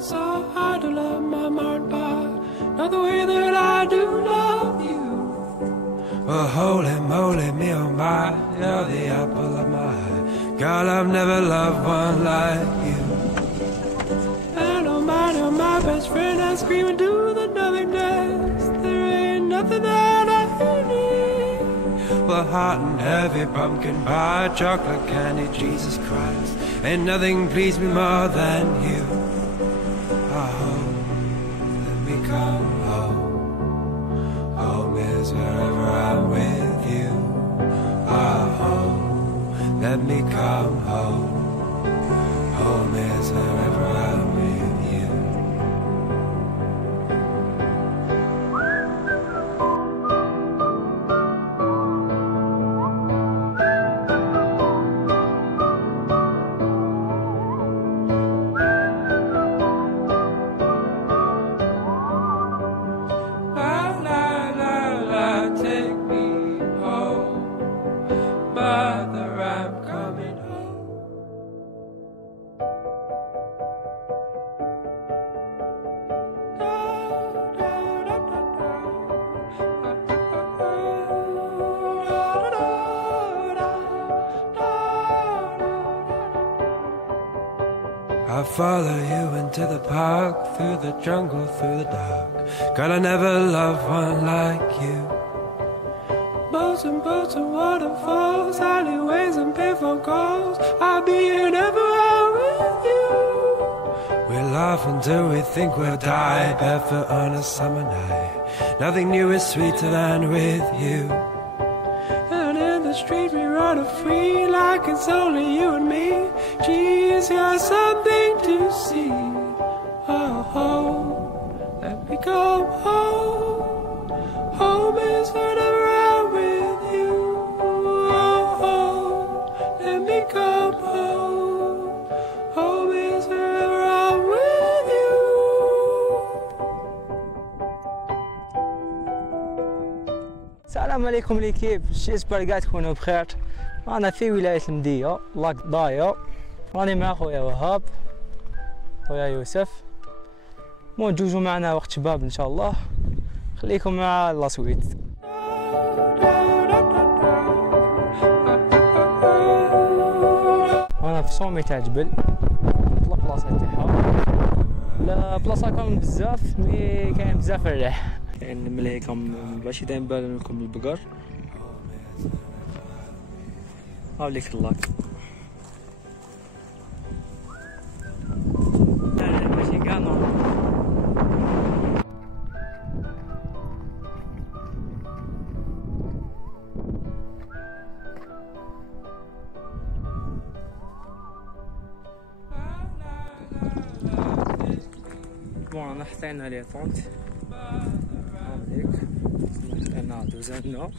trying so hard to love my mind, but not the way that I do love you. Well, holy moly, me oh my, you're the apple of my eye. God, I've never loved one like you. And oh my best friend, I scream into the nothingness. There ain't nothing that I need. Well, hot and heavy pumpkin pie, chocolate candy, Jesus Christ, ain't nothing pleased me more than you. Oh, let me come home. Home is wherever I'm with you. Oh, let me come home. Home is wherever I'm with you. La la la la, take me home. Mother, I'm coming home. I follow you into the park, through the jungle, through the dark. God, I never loved one like you. Boats and waterfalls, alleyways and payphone calls. I'll be here never out with you. We laugh until we think we'll die, barefoot on a summer night. Nothing new is sweeter than with you. And in the street we run free, like it's only you and me. Geez, you're something to see. Oh, let me come home. Home is whenever I'm with you. Oh, let me come home. Home is wherever I'm with you. السلام عليكم ليكيب، جيسبر قاعد تكونوا بخير. أنا في ولاية المدية لاك ضايا، راني مع خويا وهاب خويا يوسف. تجوجوا معنا وقت شباب إن شاء الله. خليكم مع لاسويت. أنا في صومي تاع جبل، لا بلاصة تاعها، لا بلاصة كون بزاف، مي كاين بزاف الريح. كاين مليكم باش يدين بالو لكم البقر. هاوليك اللاك. ماشي كاع نورمال. بون انا حطينا لي طونت هاوليك، حطينا دوزنا.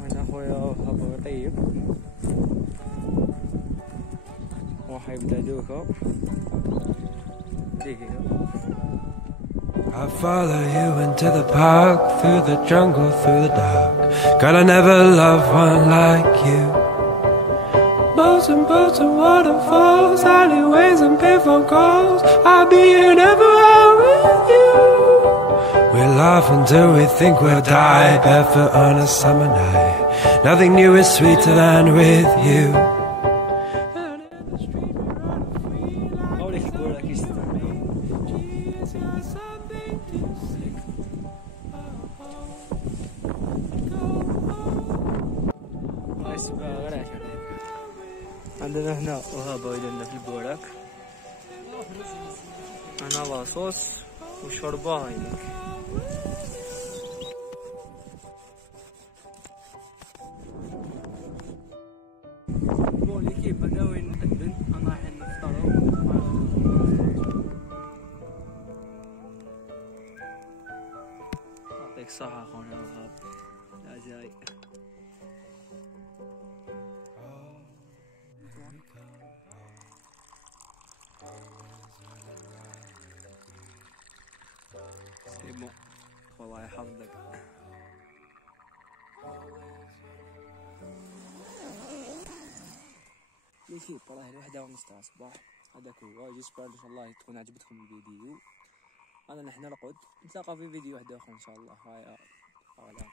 انا خويا وهاب يطيب وحيبدا دوكا دقيقة. I follow you into the park, through the jungle, through the dark. God, I never loved one like you. Boats and waterfalls, alleyways and payphone calls. I'll be here never out with you. We laugh until we think we'll die, barefoot on a summer night. Nothing new is sweeter than with you. عندنا هنا وهابا يدنا في البوراك، هنا لاصوص وشوربة هايلك. بون ليكيب هنا وين نقدم، انا رايحين نفطرو. يعطيك الصحة خونا وهاب، لا جاي. سي بون، والله يحفظك. ليكيب راه الوحدة ونص تاع الصباح. هذاك هو. جيسبر ان شاء الله تكون عجبتكم الفيديو. انا نحن نرقد، نتلاقى في فيديو واحد اخر ان شاء الله. هاي فوالا.